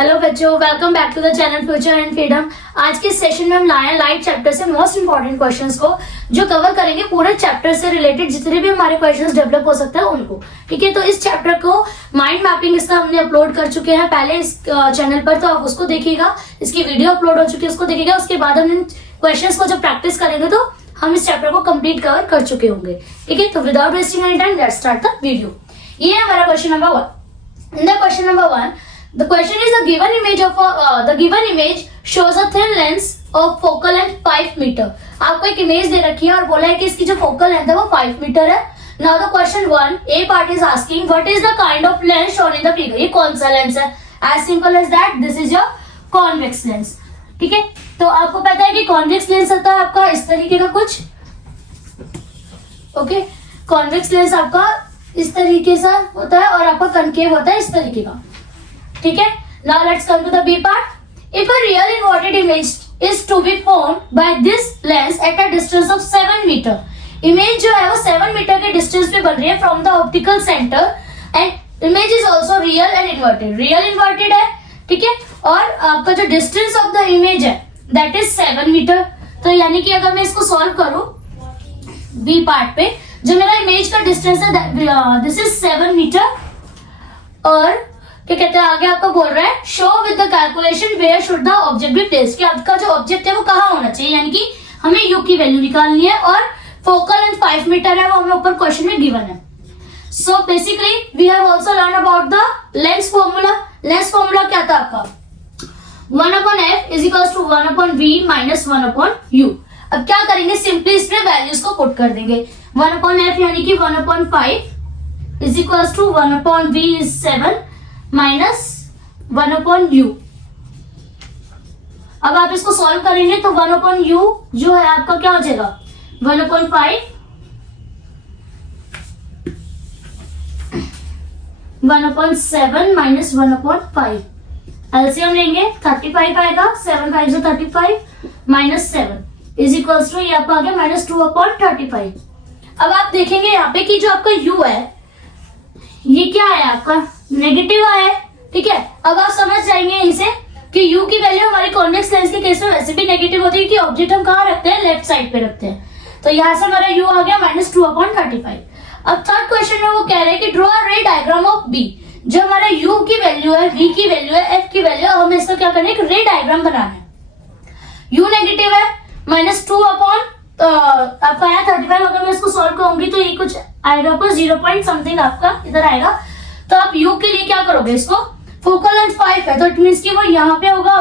Hello बच्चों, welcome back to the channel future and freedom. आज के सेशन में हम लाए लाइट चैप्टर से मोस्ट इंपॉर्टेंट क्वेश्चंस को, जो कवर करेंगे पूरे चैप्टर से रिलेटेड जितने भी हमारे क्वेश्चंस डेवलप हो सकते हैं उनको। ठीक है, तो इस चैप्टर को माइंड मैपिंग इसका हमने अपलोड कर चुके हैं पहले इस चैनल पर, तो आप उसको देखिएगा। इसकी वीडियो अपलोड हो चुकी है, उसको देखिएगा। उसके बाद हम इन क्वेश्चंस को जब प्रैक्टिस करेंगे तो हम इस चैप्टर को कंप्लीट कवर कर चुके होंगे। ठीक है, तो without wasting any time let's start the video. ये है हमारा question number 1। In the question number 1, the question is the given image shows a thin lens of focal length 5 meter. आपको एक इमेज दे रखी है और बोला है कि इसकी जो फोकल लेंथ है वो 5 मीटर है। Now the question 1, A part is asking what is the kind of lens shown in the figure. ये कौन सा लेंस है? As simple as that, this is your convex lens. ठीक है, तो आपको पता है कि कॉन्वेक्स लेंस होता है आपका इस तरीके का कुछ। ओके, कॉन्वेक्स लेंस आपका इस तरीके से होता है और आपका कनकेव होता है इस तरीके का। ठीक है, now let's come to the B part. If a real inverted image is to be formed by this lens at a distance of 7 meter, image जो है वो 7 मीटर के डिस्टेंस पे बन रही है from the optical center and image is also real and inverted. Real inverted है, ठीक है, और आपका जो distance of the image है that is 7 मीटर। तो यानी कि अगर मैं इसको सॉल्व करूं B पार्ट पे, जो मेरा इमेज का डिस्टेंस है दिस इज 7 मीटर, और क्या कहते हैं आगे आपको बोल रहा है show with the calculation where should the object be placed, कि आपका जो ऑब्जेक्ट है वो कहाँ होना चाहिए, यानी कि हमें यू की वैल्यू निकालनी है और फोकल लेंथ 5 मीटर है, वो हमें ऊपर क्वेश्चन में गिवन है। So basically we have also learn about the lens formula. Lens formula क्या था आपका? 1/f is equals to 1/v minus 1/u। अब क्या करेंगे, सिंपली इसमें वैल्यूज को पुट कर देंगे। 1/f यानी कि 1/5 is equals to 1/v is 7 minus 1/u। अब आप इसको सॉल्व करेंगे तो 1/u जो है आपका क्या हो जाएगा 1/5 1/7 माइनस 1/5। एलसीएम लेंगे 35 आएगा, 7 5 जो 35 माइनस 7 इज इक्वल्स टू ये आपका आ गया माइनस 2/35। अब आप देखेंगे यहाँ पे कि जो आपका u है ये क्या है आपका नेगेटिव आया है। ठीक है, अब आप समझ जाएंगे यहीं से कि u की वैल्यू हमारे कॉन्वेक्स लेंस के केस में वैसे भी नेगेटिव होती है कि ऑब्जेक्ट हम कहाँ रखते हैं, लेफ्ट साइड पे रखते हैं। तो यहाँ से हमारा u आ गया माइनस 2/35। अब थर्ड क्वेश्चन में वो कह रहे हैं कि draw a ray diagram of b। जो हमारा u की वैल्यू है, v की वैल्यू है, f की वैल्यू है, हमें इसका क्या करना है, एक रे डायग्राम बनाना है। u नेगेटिव है माइनस 2 आपका आया 35। अगर मैं इसको सॉल्व करूंगी तो ये कुछ आएगा आपको 0 पॉइंट समथिंग आपका इधर आएगा। तो आप u के लिए क्या करोगे, इसको फोकल लेंथ 5 है तो इट मींस कि वो यहाँ पे होगा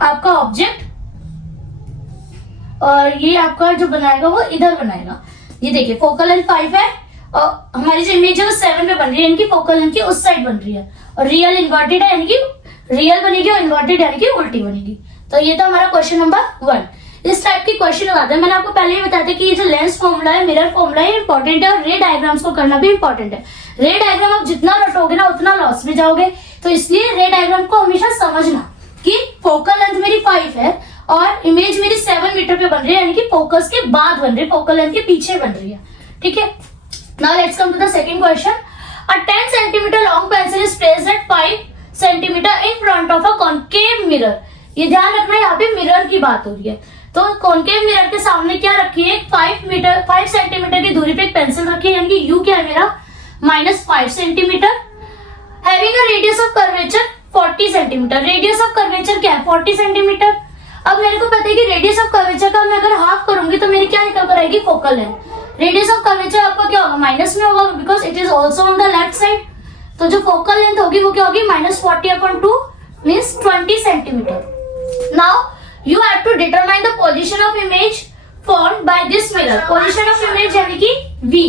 आपका ऑब्जेक्ट, और ये आपका जो बनाएगा वो इधर बनाएगा। ये देखिए फोकल लेंथ 5 है और हमारी जो इमेज है वो 7 पे बन रही है, यानी कि फोकल लेंथ की उस साइड बन रही है, और रियल इन्वर्टेड है यानी कि रियल बनेगी और इन्वर्टेड यानी कि उल्टी बनेगी। तो ये था हमारा क्वेश्चन नंबर 1। इस टाइप की क्वेश्चन लगाते हैं। मैंने आपको पहले ही बताया था कि ये जो लेंस फॉर्मूला है, मिरर फॉर्मूला है, इंपॉर्टेंट है, और रे डायग्राम्स को करना भी इंपॉर्टेंट है। रे डायग्राम आप जितना रटोगे ना उतना लॉस में जाओगे, तो इसलिए रे डायग्राम को हमेशा समझना कि फोकल लेंथ मेरी 5 है और इमेज मेरी 7 मीटर पे बन रही है, यानी कि फोकस के बाद बन रही है, फोकल लेंथ के पीछे बन रही है। ठीक है, now let's come to the second question. A 10 centimetre long pencil is placed at 5 centimetre in front of a concave mirror. ये ध्यान रखना, यहाँ पे मिरर की बात हो रही है। तो कॉन्केव मिरर के सामने क्या रखी है, 5 सेंटीमीटर की दूरी पे एक पेंसिल रखी है, यानी कि यू क्या है मेरा minus 5 centimetre. Having a radius of curvature 40 centimetre. Radius of curvature क्या है 40 सेंटीमीटर। अब मेरे को पता है कि रेडियस ऑफ कर्वेचर का मैं अगर हाफ करूंगी तो मेरी क्या निकल कर आएगी, focal length. Radius of curvature आपका क्या होगा, माइनस में होगा, because it is also on the left side. तो जो फोकल लेंथ होगी वो क्या होगी minus 40/2 means 20 centimetre. Now you have to determine the position of image formed by this mirror. Position of image यानी कि V.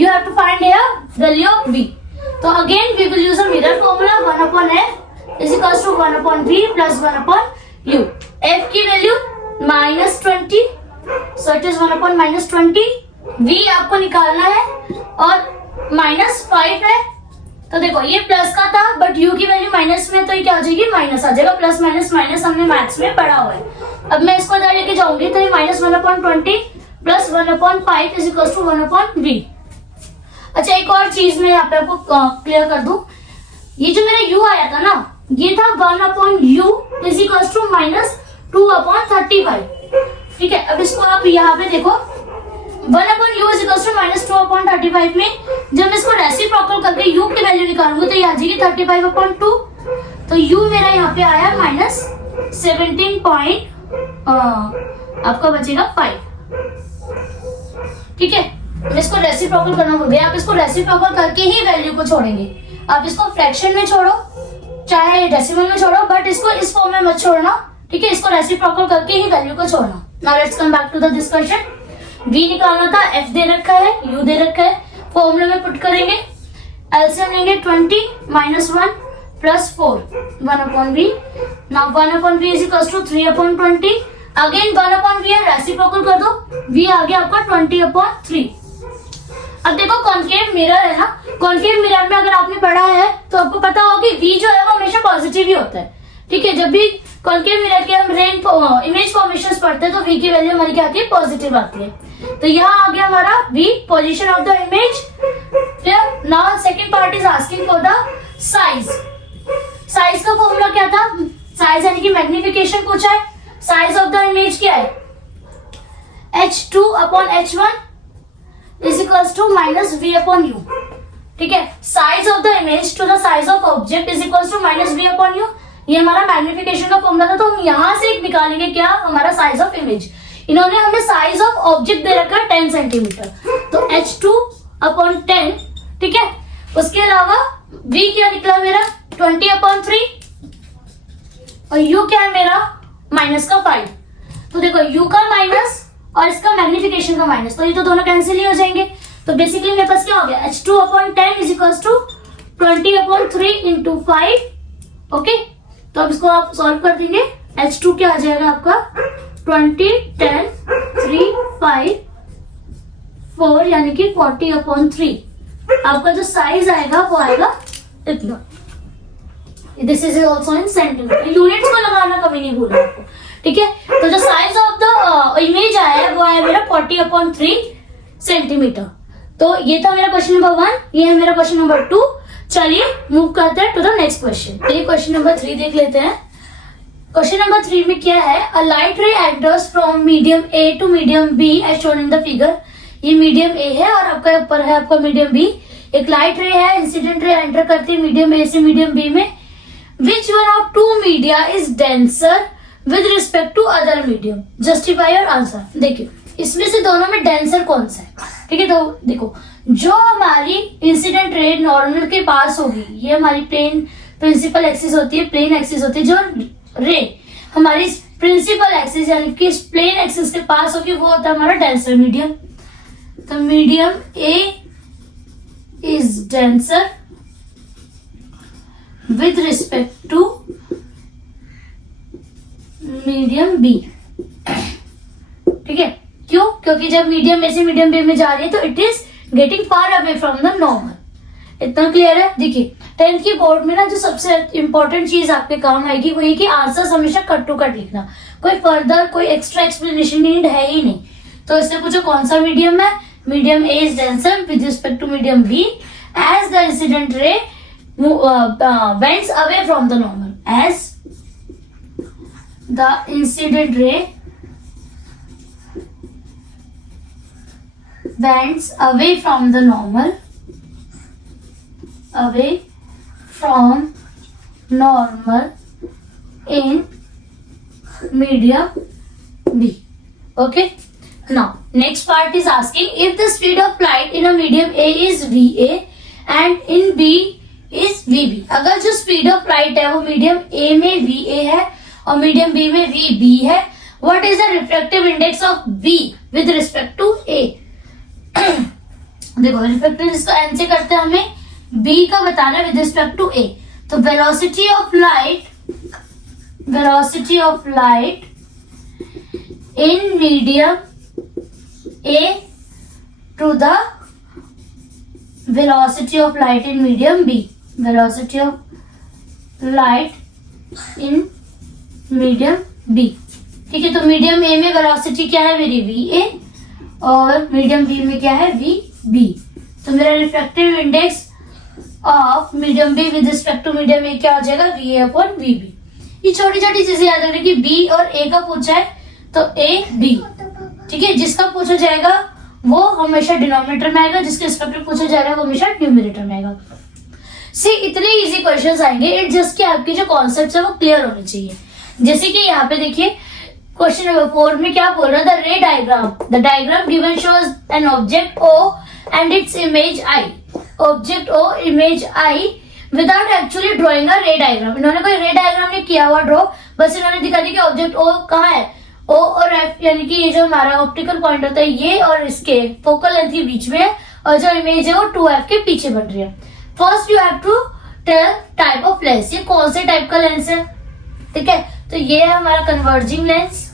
You have to find here value of V. तो again we will use a mirror formula 1/f is equals to 1/v plus 1/u. F की value -20, so it is 1/-20. V आपको निकालना है और -5 है। तो देखो ये प्लस का था बट u की वैल्यू माइनस में, तो ये क्या हो जाएगी माइनस आ जाएगा। प्लस माइनस माइनस हमने मैथ्स में पढ़ा हुआ है। अब मैं इसको इधर लेके जाऊंगी तो ये -1/20 plus 1/5 is equal to 1/v। अच्छा, एक और चीज मैं यहाँ पे आपको क्लियर कर दूं, ये जो मेरा u आया था ना, ये था 1/u इज इक्वल टू -2/35। ठीक है, अब इसको आप यहाँ पे देखो, 1/u इज इक्वल टू -2/35 में जब मैं इसको रेसिप्रोकल करके u की वैल्यू निकालूंगी तो ये आ जाएगी 35/2। तो u मेरा यहाँ पे आया -17 आपका बचेगा 5। ठीक है, मैं इसको रेसिप्रोकल करना भूल गई। आप इसको रेसिप्रोकल करके ही वैल्यू को छोड़ेंगे। आप इसको फ्रैक्शन में छोड़ो चाहे डेसिमल में छोड़ो, बट इसको इस फॉर्म में मत छोड़ना। ठीक है, इसको रेसिप्रोकल करके ही वैल्यू को छोड़ना। Now let's come back to the discussion. v निकालना था, f दे रखा है, u दे रखा है, फॉर्मूले में पुट करेंगे, एलसीएम लेंगे 20 -1 + 4 1/v। नाउ 1/v is equal to 3/20। Again 1/v है, रेसिप्रोकल कर दो, v आ गया आपका 20/3। अब देखो कॉन्केव मिरर है ना, कॉन्केव मिरर में अगर आपने पढ़ा है तो आपको पता होगा कि v जो है वो हमेशा पॉजिटिव ही होता है। ठीक है, जब भी कॉन्केव मिरर के हम इमेज फॉर्मेशंस पढ़ते हैं तो v की वैल्यू हमारी क्या आती है, पॉजिटिव आती है। तो यहाँ आ गया हमारा v, position of the image. फिर now second part is asking for the size. Size का फॉर्मूला क्या था, साइज यानी कि मैग्निफिकेशन पूछा है। साइज ऑफ द इमेज क्या है, h2/h1 is equal to -v/u। ठीक है, size of the image to the size of object is equal to -v/u। ये हमारा मैग्निफिकेशन का फॉर्मूला था, तो हम यहां से एक निकालेंगे क्या, हमारा साइज ऑफ इमेज। इन्होंने हमें साइज ऑफ ऑब्जेक्ट दे रखा है 10 सेंटीमीटर, तो h2/10। ठीक है, उसके अलावा v क्या निकला मेरा 20/3 और u क्या है मेरा -5। तो देखो u का माइनस और इसका मैग्निफिकेशन का माइनस, तो ये तो दोनों कैंसिल ही हो जाएंगे। तो बेसिकली मेरे पास क्या हो गया, h2/10 is equal to 20/3 × 5। Okay, तो अब इसको आप सॉल्व कर देंगे। h2 क्या आ जाएगा आपका 20, 10, 3, 5, 4 यानी कि 40/3। आपका जो साइज आएगा वो आएगा इतना। This is also in centimetre. Units को लगाना कभी नहीं भूलना आपको। ठीक है, तो जो साइज ऑफ द इमेज आया है वो आया मेरा 40/3 सेंटीमीटर। तो ये था मेरा क्वेश्चन नंबर 1, ये है मेरा क्वेश्चन नंबर 2। चलिए मूव करते हैं टू द नेक्स्ट क्वेश्चन। ये क्वेश्चन नंबर 3 देख लेते हैं। क्वेश्चन नंबर 3 में क्या है, a light ray enters from medium A to medium B as shown in the figure. ये मीडियम ए है और आपका ऊपर है आपका मीडियम बी। एक लाइट रे है, इंसिडेंट रे एंटर करती है मीडियम ए से मीडियम बी में। Which one of two media is denser with respect to other medium, justify your answer. देखिए इसमें से दोनों में डेंसर कौन सा है। ठीक है, तो देखो जो हमारी इंसिडेंट रे नॉर्मल के पास होगी, ये हमारी प्लेन प्रिंसिपल एक्सिस होती है, प्लेन एक्सिस होती है। जो रे हमारी प्रिंसिपल एक्सिस यानी कि प्लेन एक्सिस के पास होगी वो होता है हमारा डेंसर मीडियम। तो medium A is denser with respect to medium B. ठीक है, क्यों, क्योंकि जब मीडियम ए से मीडियम बी में जा रही है तो it is getting far away from the normal. इतना क्लियर है। देखिए 10th की बोर्ड में ना जो सबसे इंपॉर्टेंट चीज आपके काम आएगी वो ये कि आंसर्स हमेशा कट टू कट लिखना, कोई फर्दर कोई एक्स्ट्रा एक्सप्लेनेशन नीड है ही नहीं। तो इससे पूछो कौन सा मीडियम है, medium A is denser with respect to medium B as the incident ray went away from the normal, as the incident ray bends away from the normal, away from normal in medium B. Okay, now next part is asking if the speed of light in a medium A is VA and in B is VB। अगर जो speed of light है वो medium A में VA है और medium B में VB है, what is the refractive index of B with respect to A। देखो रिफ्रैक्टिव इंडेक्स का एन से करते हैं, हमें B का बताना है विद रिस्पेक्ट टू A। तो velocity of light in medium A to the velocity of light in medium B, velocity of light in medium B. ठीक है, तो मीडियम ए में वेलोसिटी क्या है मेरी VA और मीडियम बी में क्या है VB। तो मेरा refractive index of medium B with respect to medium A क्या हो जाएगा, V A upon V B. ये छोटी छोटी चीजें याद रखनी कि बी और ए का पूछा है तो ए बी, ठीक है। जिसका पूछा जाएगा वो हमेशा डिनोमिनेटर में आएगा, जिसके रिस्पेक्ट में पूछा जाएगा वो हमेशा न्यूमरेटर में आएगा। सी इतने इजी क्वेश्चंस आएंगे, इट जस्ट कि आपके जो कॉन्सेप्ट है वो क्लियर होने चाहिए। जैसे कि यहाँ पे देखिए क्वेश्चन नंबर 4 में क्या बोल रहा है, the ray diagram, the diagram given shows an object O and its image I, object O image I without actually drawing a ray diagram. इन्होंने कोई रे डायग्राम नहीं किया हुआ ड्रॉ, बस इन्होंने दिखा दिया कि ऑब्जेक्ट ओ कहाँ है, ओ और एफ, यानी कि ये जो हमारा ऑप्टिकल पॉइंट होता है ये और इसके फोकल लेंथ के बीच में है, और जो इमेज है वो 2f के पीछे बन रही है। First you have to tell type of lens, ये कौन से टाइप का लेंस है, ठीक है। तो ये है हमारा कन्वर्जिंग लेंस,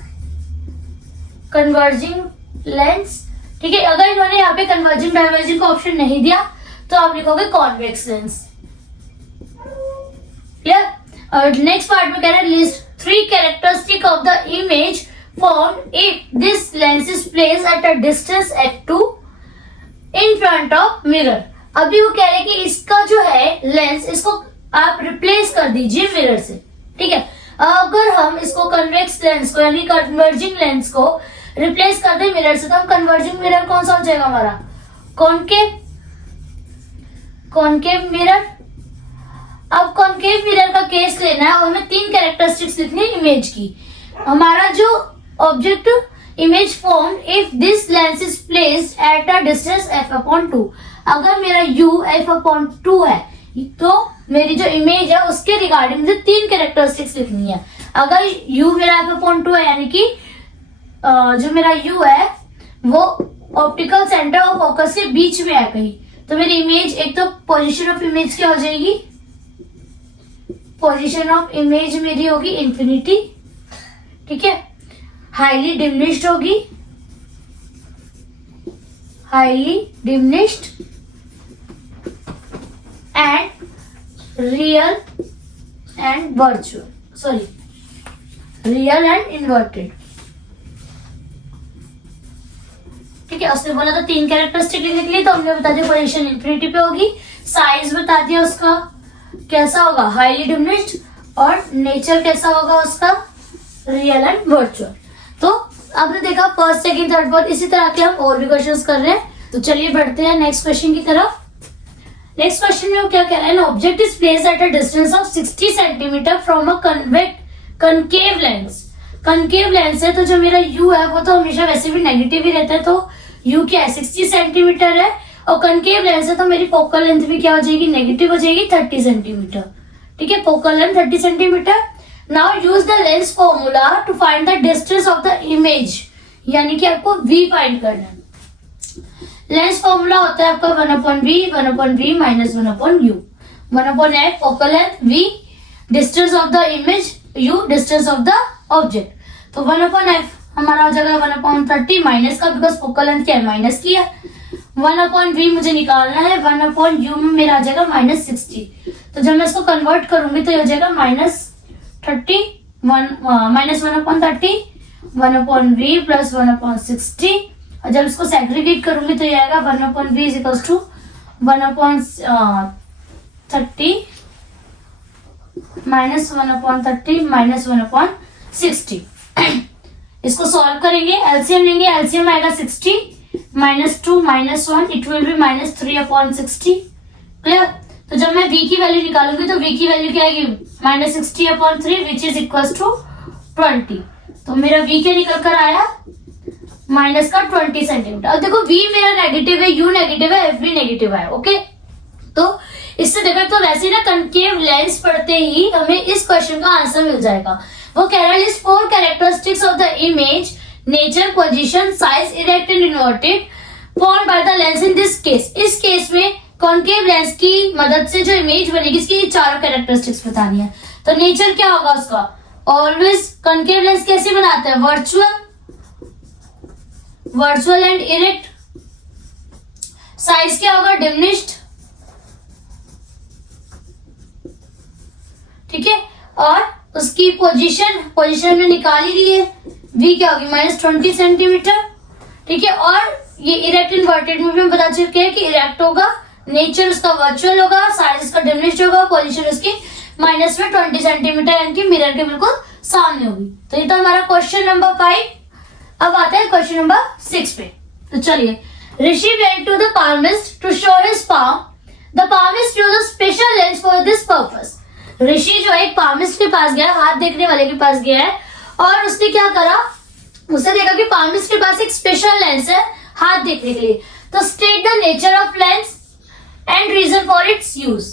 कन्वर्जिंग लेंस, ठीक है। अगर इन्होंने यहाँ पे कन्वर्जिंग डाइवर्जिंग का ऑप्शन नहीं दिया तो आप लिखोगे कॉन्वेक्स लेंस, क्लियर। और नेक्स्ट पार्ट में कह रहा है list 3 characteristic of the image formed if this lens is placed at a distance f2 in front of mirror। अभी वो कह रहे हैं कि इसका जो है लेंस, इसको आप रिप्लेस कर दीजिए मिरर से, ठीक है। अगर हम इसको कन्वेक्स लेंस को यानी कन्वर्जिंग लेंस को रिप्लेस कर दे मिरर से, तो हम कन्वर्जिंग मिरर कौन सा हो जाएगा हमारा, कॉनकेव, कॉनकेव मिरर। अब कॉनकेव मिरर का केस लेना है और हमें 3 कैरेक्टरिस्टिक्स लिखनी है इमेज की। हमारा जो object image form if this lens is placed eight a distance f/2, अगर मेरा u f/2 है तो मेरी जो इमेज है उसके रिगार्डिंग मुझे 3 कैरेक्टरिस्टिक्स लिखनी है। अगर u मेरा f/2 है यानी कि जो मेरा u है वो ऑप्टिकल सेंटर और फोकस के बीच में है कहीं, तो मेरी इमेज एक तो पोजीशन ऑफ इमेज क्या हो जाएगी, पोजीशन ऑफ इमेज मेरी होगी इंफिनिटी, ठीक है। हाईली डिमिनिश्ड होगी, highly diminished and real and virtual, sorry real and inverted, ठीक है। उसने बोला तो 3 कैरेक्टरिस्टिक लिखने के लिए, तो हमने बता दिया पोजीशन इंफिनिटी पे होगी, साइज बता दिया उसका कैसा होगा हाईली डिमिनिश्ड, और नेचर कैसा होगा उसका रियल एंड वर्चुअल। तो आपने देखा फर्स्ट सेकंड थर्ड फोर्थ, इसी तरह के हम और भी क्वेश्चंस कर रहे हैं। तो चलिए बढ़ते हैं नेक्स्ट क्वेश्चन की तरफ। नेक्स्ट क्वेश्चन में वो क्या कह रहा है, object is placed eight a distance of 60 centimetre from a concave lens. Concave lens है तो जो मेरा u है वो तो हमेशा वैसे भी नेगेटिव ही रहता है, तो u क्या है 60 सेंटीमीटर है, और कनकेव लेंस है तो मेरी फोकल लेंथ भी क्या हो जाएगी, नेगेटिव हो जाएगी 30 सेंटीमीटर, ठीक है। Focal length 30 centimetre. Now use the lens formula to find the distance of the image, यानी कि आपको v फाइंड करना है। लेंस फॉर्मूला होता है आपका 1/v, 1/v minus 1/u, 1/f focal length, v distance of the image, u distance of the object. तो 1/f हमारा हो जाएगा 1/30 माइनस का, बिकॉज फोकल लेंथ क्या है माइनस की है, 1/v मुझे निकालना है, 1/u में मेरा आ जाएगा -60। तो जब मैं इसको कन्वर्ट करूंगी तो ये हो जाएगा -30 -1/30 1/v प्लस 1/60, और जब इसको सेग्रीगेट करूंगी तो ये आएगा 1/v is equals to 1/30 minus 1/30 minus 1/60। इसको सॉल्व करेंगे, एलसीएम लेंगे, एलसीएम आएगा 60 -2 -1, इट विल बी -3/60, क्लियर। तो जब मैं v की वैल्यू निकालूंगी तो v की वैल्यू क्या आएगी -60/3 विच इज इक्वल्स टू 20। तो मेरा v क्या निकल कर आया माइनस का 20 सेंटीमीटर। अब देखो v मेरा नेगेटिव है, u नेगेटिव है, f भी नेगेटिव है, ओके। तो इससे देखो तो वैसे ना कनकेव लेंस पढ़ते ही हमें इस क्वेश्चन का आंसर मिल जाएगा। वो कह रहा है list 4 characteristics of the image, nature, position, size, erect and inverted formed by the lens in this case. इस केस में कॉनकेव लेंस की मदद से जो इमेज बनेगी इसकी चारों कैरेक्टरिस्टिक्स बतानी है। तो नेचर क्या होगा उसका, ऑलवेज कॉनकेव लेंस कैसे बनाते हैं, वर्चुअल एंड इरेक्ट। साइज क्या होगा, डिमिनिश्ड, ठीक है। और उसकी पोजीशन में निकाल ही दी है, v क्या होगी -20 सेंटीमीटर, ठीक है। और ये इरेक्ट इन्वर्टेड में भी हम बता चुके हैं कि इरेक्ट होगा नेचर उसका वर्चुअल होगा, साइज उसका डिमिनिश्ड होगा, पोजीशन उसकी माइनस में 20 सेंटीमीटर यानी कि मिरर के बिल्कुल सामने होगी। तो ये तो हमारा क्वेश्चन नंबर 5। अब आते हैं क्वेश्चन नंबर 6 पे। तो चलिए, ऋषि went to the palmist to show his palm. The palmist used a special lens for this purpose. ऋषि जो है एक palmist के पास गया, हाथ देखने वाले के पास गया है, और उसने क्या करा, उसने देखा कि palmist के पास एक स्पेशल लेंस है हाथ देखने के लिए। तो state the nature of lens and reason for its use.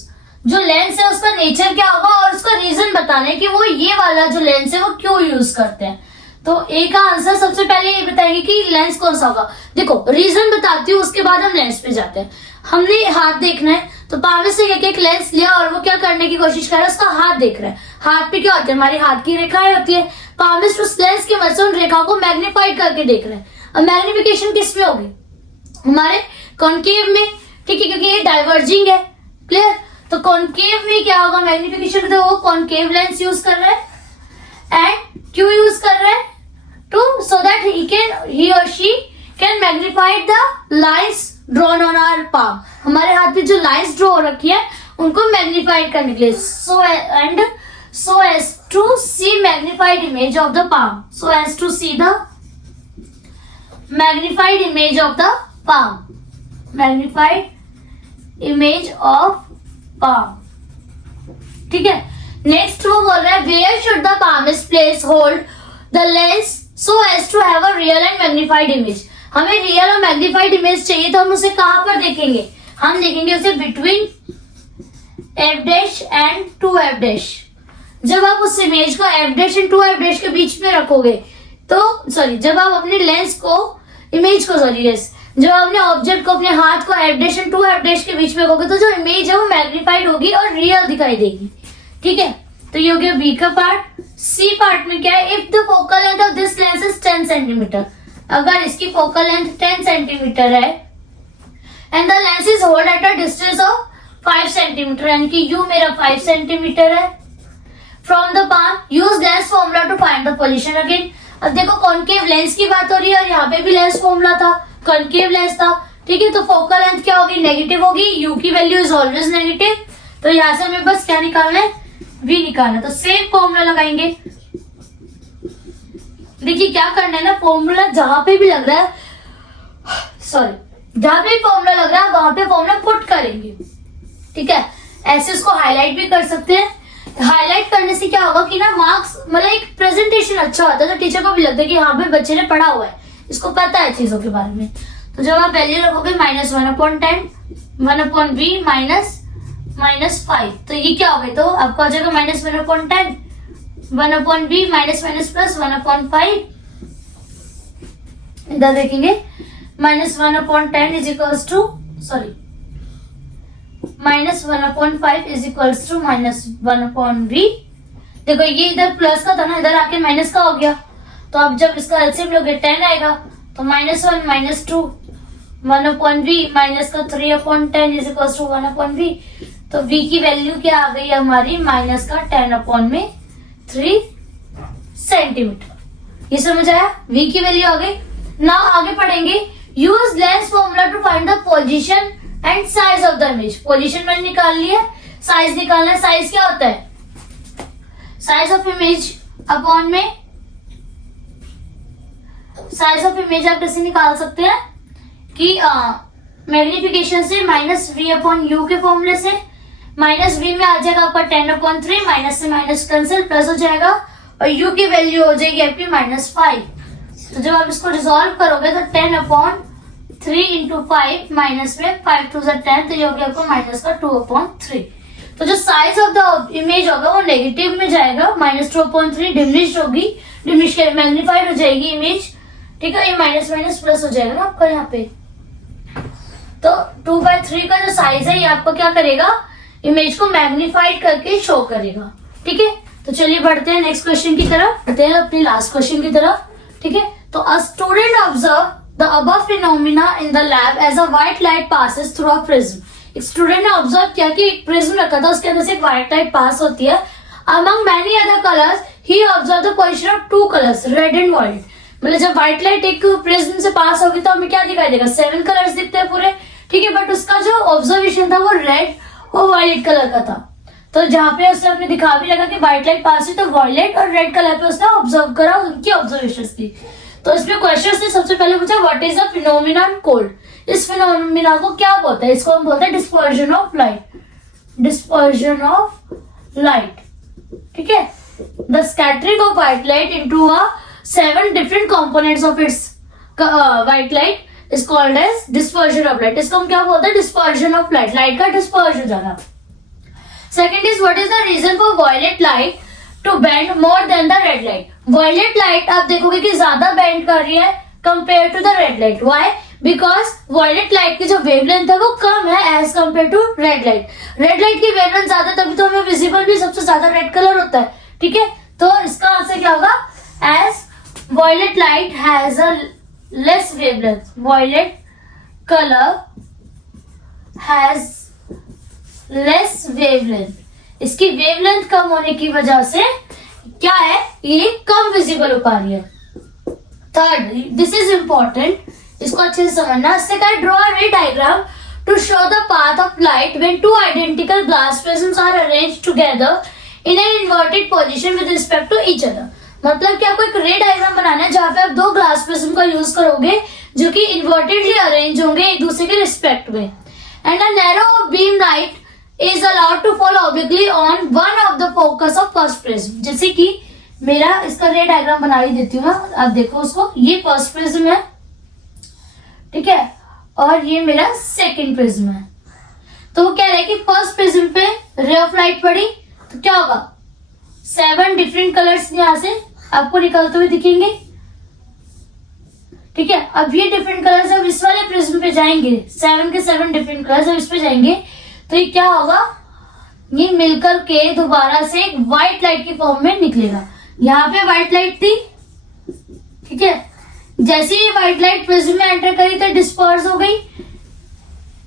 जो लेंस है उसका नेचर क्या होगा और उसका रीजन बताना है कि वो ये वाला जो लेंस है वो क्यों यूज करते हैं। तो ए का आंसर सबसे पहले ये बताएंगे कि लेंस कौन सा होगा। देखो, रीजन बताती हूँ, उसके बाद हम लेंस पे जाते हैं। हमने हाथ देखना है, तो पावे से एक लेंस लिया और वो क्या करने की कोशिश कर रहा है, उसका हाथ देख रहा है। हाथ पे क्या होता है, हमारी हाथ की रेखाएं होती है। पामिस्ट उस लेंस की मदद से उन रेखाओं को मैग्नीफाइड करके देख रहे हैं। अब मैग्निफिकेशन किस में होगी, हमारे कॉन्केव में, ठीक है, क्योंकि ये डाइवर्जिंग है। क्लियर। तो कॉन्केव में क्या होगा मैग्निफिकेशन, तो वो कॉन्केव लेंस यूज कर रहा है। एंड क्यों यूज कर रहा है, टू सो दैट ही और she can magnify the lines drawn on our palm. हमारे हाथ पे जो लाइन्स ड्रॉ हो रखी है उनको मैग्नीफाइड करने के लिए, so as to see magnified image of the palm, so as to see the magnified image of the palm, magnified image of palm। ठीक है। नेक्स्ट वो बोल रहा है where should the palmist place hold the lens so as to have a real and magnified image। हमें real और magnified image चाहिए, तो हम उसे कहां पर देखेंगे, हम देखेंगे उसे बिटवीन f' एंड 2f'। जब आप उस इमेज को f' एंड 2f' के बीच में रखोगे, तो सॉरी, जब आप अपने लेंस को, इमेज को, सॉरी यस, जब आप अपने ऑब्जेक्ट को, अपने हाथ को f' एंड 2f' के बीच में रखोगे, तो जो इमेज है वो मैग्नीफाइड होगी और रियल दिखाई देगी। ठीक है। तो ये हो गया बी का पार्ट। सी पार्ट में क्या है, if the focal length of this lens is 10 centimetre, अगर इसकी फोकल लेंथ 10 सेंटीमीटर है, and the lens is hold at a distance of 5 centimetre, यानी कि यू मेरा 5 सेंटीमीटर है, from the palm, use lens formula to find the position again. अब देखो, concave lens की बात हो रही है और यहाँ पे भी लेंस फॉर्मूला था, कॉन्केव लेंस था। ठीक है। तो फोकल लेंथ क्या होगी, नेगेटिव होगी, यू की वैल्यू इज ऑलवेज नेगेटिव। तो यहाँ से हमें बस क्या निकालना है, वी निकालना। तो सेम फॉर्मूला लगाएंगे। देखिए क्या करना है ना, फॉर्मूला जहां पे भी लग रहा है, सॉरी, जहां पे फॉर्मूला लग रहा है वहां पे फॉर्मूला पुट करेंगे। ठीक है। ऐसे उसको हाईलाइट भी कर सकते हैं। हाईलाइट करने से क्या होगा कि ना मार्क्स, मतलब एक प्रेजेंटेशन अच्छा होता है, तो टीचर को भी लगता है कि हाँ भाई बच्चे ने पढ़ा हुआ है, इसको पता है चीजों के बारे में। तो जब आप वैल्यू रखोगे -1/10, 1/b -5, तो ये क्या हो गया, तो आपका हो जाएगा -1/10, 1/b प्लस 1/5। इधर देखेंगे -1/10 is equals to, sorry, -1/5 is equals to -1/b। देखो ये इधर प्लस का था ना, इधर आके माइनस का हो गया। तो अब जब इसका एलसीएम लोगे 10 आएगा, तो -1 -2 1/b माइनस का 3/10 इज इक्वल्स टू 1/b। तो v की वैल्यू क्या आ गई हमारी, माइनस का 10/3 सेंटीमीटर। ये समझ आया, v की वैल्यू आ गई। ना आगे पढ़ेंगे, use lens formula to find the position and size of the image. Position मैंने निकाल लिया, साइज निकालना है। साइज क्या होता है, साइज ऑफ इमेज अपॉन में, साइज ऑफ इमेज आप कैसे निकाल सकते हैं कि मैग्निफिकेशन से -v/u के फॉर्मूले से, -v में आ जाएगा आपका 10/3, माइनस से माइनस कैंसिल, प्लस हो जाएगा और u की वैल्यू हो जाएगी आपकी -5। तो जब आप इसको रिजॉल्व करोगे तो 10/3 इंटू 5 माइनस में 5 to 10, तो ये हो गया आपको माइनस का 2/3। तो जो साइज ऑफ द इमेज होगा वो नेगेटिव में जाएगा, -2/3 डिमिनिश होगी, डिमिनिश के मैग्नीफाइड हो जाएगी इमेज। ठीक है। ये माइनस माइनस प्लस हो जाएगा ना आपका यहाँ पे। तो 2/3 का जो साइज है ये आपको क्या करेगा, इमेज को मैग्नीफाइड करके शो करेगा। ठीक है। तो चलिए बढ़ते हैं नेक्स्ट क्वेश्चन की तरफ, बढ़ते हैं अपने लास्ट क्वेश्चन की तरफ। ठीक है। तो a student observe the above phenomena in the lab as a white light passes through a prism. एक स्टूडेंट ने ऑब्जर्व किया कि एक प्रिज्म रखा था, उसके अंदर से एक व्हाइट लाइट पास होती है। Among many other colours he observe the position of 2 colours, red and white. मतलब जब व्हाइट लाइट एक प्रिज्म से पास होगी तो हमें क्या दिखाई देगा, 7 कलर्स दिखते हैं पूरे। ठीक है, बट उसका जो ऑब्जर्वेशन था वो रेड और वायलेट कलर का था। तो जहाँ पे उसने अपने दिखा भी लगा कि व्हाइट लाइट पास हुई तो वायलेट और रेड कलर पे उसने ऑब्जर्व करा, उनकी ऑब्जर्वेशन थी। तो इसमें क्वेश्चन ने सबसे पहले पूछा what is the phenomenon called. इस फिनोमिना को क्या बोलते हैं? इसको हम बोलते हैं dispersion of light. Dispersion of light, ठीक है। The scattering of white light into 7 different components of its white light is called as dispersion of light. इसको हम क्या बोलते हैं? डिस्पर्जन ऑफ लाइट, लाइट का डिस्पर्ज हो जाना। Second is what is the reason for violet light to bend more than the red light. Violet light आप देखोगे कि ज्यादा बेंड कर रही है compare to the red light. Why? Because violet light की जो वेवलेंथ है वो कम है as compare to red light. Red light की वेवलेंथ ज्यादा, तभी तो हमें विजिबल भी सबसे ज्यादा रेड कलर होता है, ठीक है। तो इसका आंसर क्या होगा? As violet light has a less wavelength, violet colour has less wavelength. इसकी वेवलेंथ कम होने की वजह से क्या है, ये कम विजिबल हो पा रही है। थर्ड, दिस इज इंपॉर्टेंट, इसको अच्छे से समझना। इससे क्या, draw a ray diagram to show the path of light when 2 identical glass prisms are arranged together in an inverted position with respect to each other. मतलब कि आपको एक रे डायग्राम बनाना है जहां पे आप 2 ग्लास प्रिज्म का यूज करोगे जो कि इन्वर्टेडली अरेंज होंगे एक दूसरे के रिस्पेक्ट में। And a narrow beam light is allowed to fall obliquely on one of the focus of first prism। जैसे कि मेरा इसका रे डायग्राम बना ही देती हूँ मैं, आप देखो उसको। ये फर्स्ट प्रिज्म है, ठीक है, और ये मेरा सेकंड प्रिज्म है। तो वो कह रहा है कि फर्स्ट प्रिज्म पे रे ऑफ लाइट पड़ी तो क्या होगा, 7 डिफरेंट कलर्स यहाँ से आपको निकलते हुए दिखेंगे, ठीक है। अब ये डिफरेंट कलर्स जब इस वाले प्रिज्म पे जाएंगे, 7 के 7 डिफरेंट कलर्स जब इस पे जाएंगे तो ये क्या होगा, ये मिलकर के दोबारा से एक व्हाइट लाइट की फॉर्म में निकलेगा। यहाँ पे व्हाइट लाइट थी, ठीक है, जैसे ये व्हाइट लाइट प्रिज्म में एंटर करी तो डिस्पर्स हो गई।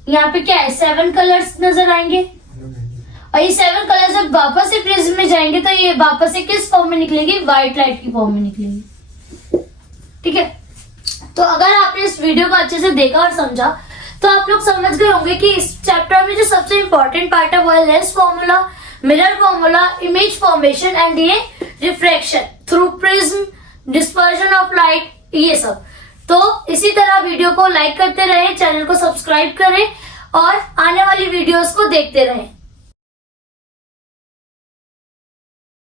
यहाँ पे क्या है, 7 कलर्स नजर आएंगे और ये 7 कलर्स जब वापस से प्रिज्म में जाएंगे तो ये वापस से किस फॉर्म में निकलेगी, व्हाइट लाइट की फॉर्म में निकलेगी, ठीक है। तो अगर आपने इस वीडियो को अच्छे से देखा और समझा तो आप लोग समझ गए होंगे कि इस चैप्टर में जो सबसे इंपॉर्टेंट पार्ट है वो है lens formula, mirror formula, image formation and ये refraction through prism, dispersion of light, ये सब। तो इसी तरह वीडियो को लाइक करते रहे, चैनल को सब्सक्राइब करें और आने वाली वीडियोस को देखते रहें।